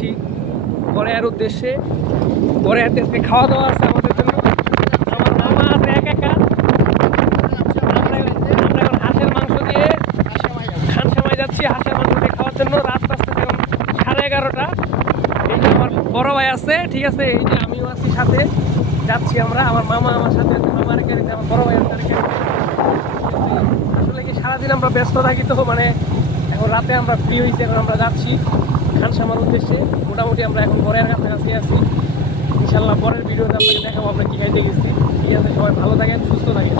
যাচ্ছি গড়িয়ার উদ্দেশ্যে। গড়িয়াতে আজকে খাওয়া দাওয়া আছে আমাদের জন্য। আমার মামা আছে একা একা। আমরা এখন হাঁসের মাংস দিয়ে খানসামায় যাচ্ছি হাঁসের মাংস দিয়ে খাওয়ার জন্য। রাত বাজতে এখন 11:30। এই যে আমার বড় ভাই আছে, ঠিক আছে, এই যে আমিও আছি সাথে, যাচ্ছি আমরা। আমার মামা আমার সাথে আছে, আমার গাড়িতে, আমার বড় ভাই আছে আরেক গাড়িতে। আসলে কি সারাদিন আমরা ব্যস্ত থাকি, তো মানে এখন রাতে আমরা ফ্রি হয়েছি, এখন আমরা যাচ্ছি খানসামার উদ্দেশ্যে। মোটামুটি আমরা এখন ঘরের কাছাকাছি আছি। ইনশাল্লাহ পরের ভিডিওতে আপনাকে দেখাবো আমরা কি খাইতে গেছি। ঠিক আছে, সবাই ভালো থাকেন, সুস্থ থাকেন।